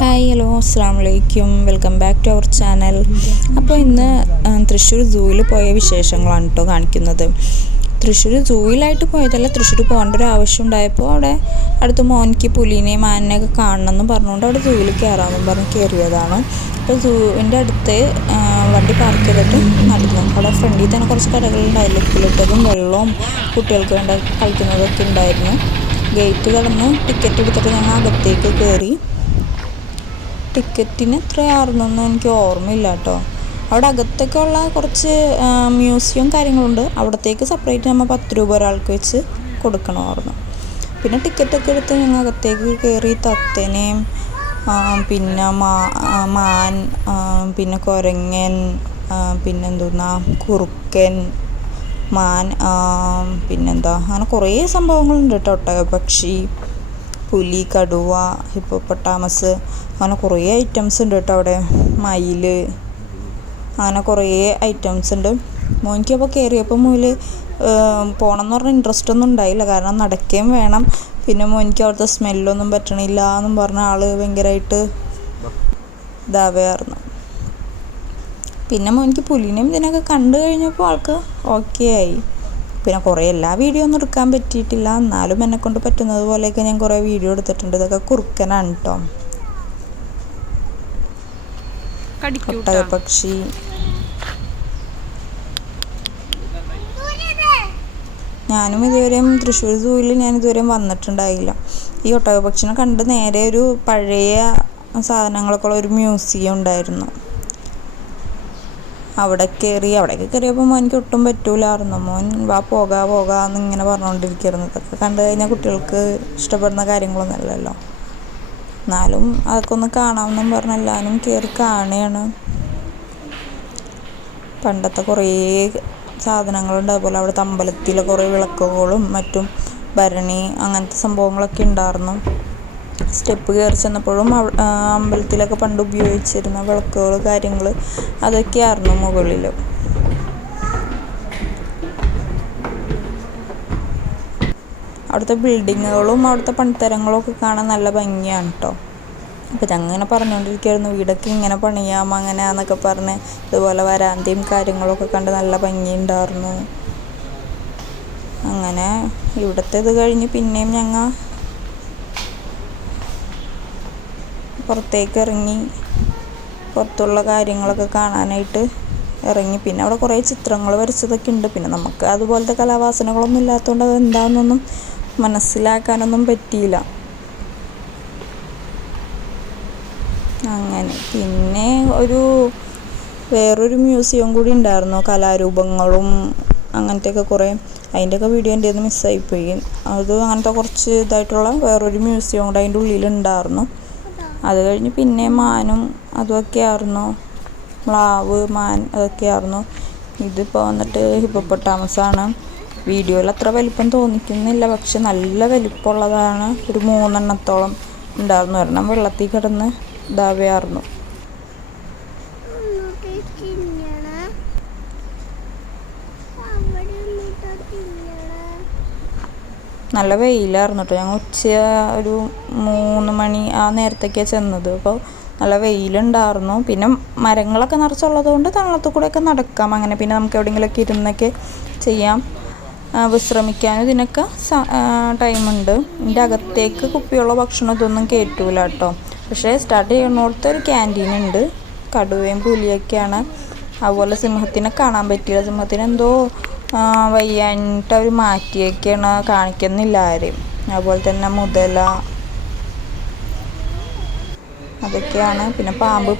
Hi hello അസ്സാം വലൈക്കും welcome back to our channel. അപ്പോൾ ഇന്ന് തൃശ്ശൂർ സൂവിൽ പോയ വിശേഷങ്ങളാണ് കേട്ടോ കാണിക്കുന്നത്. തൃശ്ശൂർ സൂവിലായിട്ട് പോയതല്ല, തൃശ്ശൂർ പോകേണ്ട ഒരു ആവശ്യം ഉണ്ടായപ്പോൾ അവിടെ അടുത്ത് മോനിക്ക് പുലിനെയും ആനനെയൊക്കെ കാണണമെന്ന് പറഞ്ഞുകൊണ്ട് അവിടെ സൂവിൽ കയറാമെന്നും പറഞ്ഞ് കയറിയതാണ്. അപ്പോൾ സൂവിൻ്റെ അടുത്ത് വണ്ടി പാർക്ക് ചെയ്തിട്ട് നടന്നു. അവിടെ ഫ്രണ്ടിൽ തന്നെ കുറച്ച് കടകളുണ്ടായിരുന്നു, ഉപ്പിലിട്ടതും വെള്ളവും കുട്ടികൾക്ക് വേണ്ട കളിക്കുന്നതൊക്കെ ഉണ്ടായിരുന്നു. ഗേറ്റ് കടന്ന് ടിക്കറ്റ് എടുത്തിട്ട് ഞങ്ങൾ അകത്തേക്ക് കയറി. ടിക്കറ്റിന് എത്രയായിരുന്നൊന്നും എനിക്ക് ഓർമ്മയില്ല കേട്ടോ. അവിടെ അകത്തൊക്കെ ഉള്ള കുറച്ച് മ്യൂസിയം കാര്യങ്ങളുണ്ട്. അവിടത്തേക്ക് സെപ്പറേറ്റ് നമ്മൾ 10 രൂപ ഒരാൾക്ക് വെച്ച് കൊടുക്കണമായിരുന്നു. പിന്നെ ടിക്കറ്റൊക്കെ എടുത്ത് ഞങ്ങൾ അകത്തേക്ക് കയറി. തത്തേനെയും പിന്നെ മാൻ, പിന്നെ കുരങ്ങൻ, പിന്നെന്തോന്നാ കുറുക്കൻ, മാൻ, പിന്നെന്താ അങ്ങനെ കുറേ സംഭവങ്ങളുണ്ട് കേട്ടോ. ഒട്ടകപ്പക്ഷി, പുലി, കടുവ, ഹിപ്പോപ്പൊട്ടാമസ്, അങ്ങനെ കുറേ ഐറ്റംസ് ഉണ്ട് കേട്ടോ അവിടെ. മയിൽ, അങ്ങനെ കുറേ ഐറ്റംസ് ഉണ്ട്. മോനിക്കപ്പോൾ കയറിയപ്പോൾ മുതൽ പോകണം എന്ന് പറഞ്ഞ ഇൻട്രസ്റ്റ് ഒന്നും ഉണ്ടായില്ല, കാരണം നടക്കുകയും വേണം. പിന്നെ മോനിക്ക് അവിടുത്തെ സ്മെല്ലൊന്നും പറ്റണില്ല എന്നും പറഞ്ഞ ആൾ ഭയങ്കരമായിട്ട് ഇതാവായിരുന്നു. പിന്നെ മോനിക്ക് പുലിനെയും ഇതിനൊക്കെ കണ്ടു കഴിഞ്ഞപ്പോൾ ആൾക്ക് ഓക്കെ ആയി. പിന്നെ കുറേ എല്ലാ വീഡിയോ ഒന്നും എടുക്കാൻ പറ്റിയിട്ടില്ല, എന്നാലും എന്നെക്കൊണ്ട് പറ്റുന്നത് പോലെയൊക്കെ ഞാൻ കുറേ വീഡിയോ എടുത്തിട്ടുണ്ട്. ഇതൊക്കെ കുറുക്കനാണ് കേട്ടോ. ഒട്ടകപ്പക്ഷി, ഞാനും ഇതുവരെയും തൃശ്ശൂർ സൂവിൽ ഞാനിതുവരെയും വന്നിട്ടുണ്ടായില്ല. ഈ ഒട്ടകപ്പക്ഷിനെ കണ്ട് നേരെ ഒരു പഴയ സാധനങ്ങളൊക്കെ ഉള്ള ഒരു മ്യൂസിയം ഉണ്ടായിരുന്നു. അവിടെയൊക്കെ കയറിയപ്പോൾ മോനിക്ക് ഒട്ടും പറ്റൂലായിരുന്നു. മോൻ വാ പോകാമെന്ന് ഇങ്ങനെ പറഞ്ഞുകൊണ്ടിരിക്കുകയായിരുന്നു. ഇതൊക്കെ കണ്ടു കഴിഞ്ഞാൽ കുട്ടികൾക്ക് ഇഷ്ടപ്പെടുന്ന കാര്യങ്ങളൊന്നും അല്ലല്ലോ. എന്നാലും അതൊക്കെ ഒന്ന് കാണാമെന്നും പറഞ്ഞ് എല്ലാവരും കയറി കാണുകയാണ്. പണ്ടത്തെ കുറേ സാധനങ്ങളുണ്ട്. അതുപോലെ അവിടുത്തെ അമ്പലത്തിലെ കുറേ വിളക്കുകളും മറ്റും ഭരണി അങ്ങനത്തെ സംഭവങ്ങളൊക്കെ ഉണ്ടായിരുന്നു. സ്റ്റെപ്പ് കയറി ചെന്നപ്പോഴും അമ്പലത്തിലൊക്കെ പണ്ട് ഉപയോഗിച്ചിരുന്ന വിളക്കുകൾ കാര്യങ്ങൾ അതൊക്കെയായിരുന്നു മുകളിൽ. അവിടുത്തെ ബിൽഡിങ്ങുകളും അവിടുത്തെ പണിത്തരങ്ങളും ഒക്കെ കാണാൻ നല്ല ഭംഗിയാണ് കേട്ടോ. അപ്പോൾ ഞങ്ങനെ പറഞ്ഞുകൊണ്ടിരിക്കുകയായിരുന്നു, വീടൊക്കെ ഇങ്ങനെ പണിയാം അങ്ങനെയാന്നൊക്കെ പറഞ്ഞ്. ഇതുപോലെ വരാന്തയും കാര്യങ്ങളൊക്കെ കണ്ട് നല്ല ഭംഗിയുണ്ടായിരുന്നു. അങ്ങനെ ഇവിടുത്തെ ഇത് കഴിഞ്ഞ് പിന്നെയും ഞങ്ങൾ പുറത്തേക്ക് ഇറങ്ങി, പുറത്തുള്ള കാര്യങ്ങളൊക്കെ കാണാനായിട്ട് ഇറങ്ങി. പിന്നെ അവിടെ കുറേ ചിത്രങ്ങൾ വരച്ചതൊക്കെ ഉണ്ട്. പിന്നെ നമുക്ക് അതുപോലത്തെ കലാവാസനകളൊന്നും ഇല്ലാത്തതുകൊണ്ട് അത് എന്താണെന്നൊന്നും മനസ്സിലാക്കാനൊന്നും പറ്റിയില്ല. അങ്ങനെ പിന്നെ വേറൊരു മ്യൂസിയം കൂടി ഉണ്ടായിരുന്നു, കലാരൂപങ്ങളും അങ്ങനത്തെയൊക്കെ കുറേ. അതിൻ്റെയൊക്കെ വീഡിയോ എൻ്റെ നിന്ന് മിസ്സായിപ്പോയി. അത് അങ്ങനത്തെ കുറച്ച് ഇതായിട്ടുള്ള വേറൊരു മ്യൂസിയം കൂടെ അതിൻ്റെ ഉള്ളിലുണ്ടായിരുന്നു. അത് കഴിഞ്ഞ് പിന്നെ മാനും അതൊക്കെ ആയിരുന്നു, മ്ലാവ്, മാൻ അതൊക്കെ ആയിരുന്നു. ഇതിപ്പോൾ വന്നിട്ട് ഹിപ്പോപ്പൊട്ടാമസാണ്. വീഡിയോയിൽ അത്ര വലിപ്പം തോന്നിക്കുന്നില്ല, പക്ഷെ നല്ല വലിപ്പമുള്ളതാണ്. ഒരു 3 എണ്ണത്തോളം ഉണ്ടായിരുന്നു. ഒരെണ്ണം വെള്ളത്തിൽ കിടന്ന് ഇതാവായിരുന്നു. നല്ല വെയിലായിരുന്നു കേട്ടോ. ഞങ്ങൾ ഒരു 3 മണി ആ നേരത്തേക്കാണ് ചെന്നത്. അപ്പോൾ നല്ല വെയിലുണ്ടായിരുന്നു. പിന്നെ മരങ്ങളൊക്കെ നിറച്ചുള്ളത് കൊണ്ട് തണലത്ത് കൂടെയൊക്കെ നടക്കാം. അങ്ങനെ പിന്നെ നമുക്ക് എവിടെയെങ്കിലുമൊക്കെ ഇരുന്നൊക്കെ ചെയ്യാം. വിശ്രമിക്കാനും ഇതിനൊക്കെ ടൈമുണ്ട്. ഇതിൻ്റെ അകത്തേക്ക് കുപ്പിയുള്ള ഭക്ഷണം ഇതൊന്നും കയറ്റൂല കേട്ടോ. പക്ഷേ സ്റ്റാർട്ട് ചെയ്യുന്നിടത്ത് ഒരു ക്യാൻറ്റീൻ ഉണ്ട്. കടുവയും പുലിയൊക്കെയാണ്. അതുപോലെ സിംഹത്തിനെ കാണാൻ പറ്റിയില്ല. സിംഹത്തിന് എന്തോ വയ്യാഞ്ഞിട്ട് അവർ മാറ്റിയൊക്കെയാണ്, കാണിക്കുന്നില്ല ആരെയും. അതുപോലെ തന്നെ മുതല അതൊക്കെയാണ്. പിന്നെ പാമ്പ്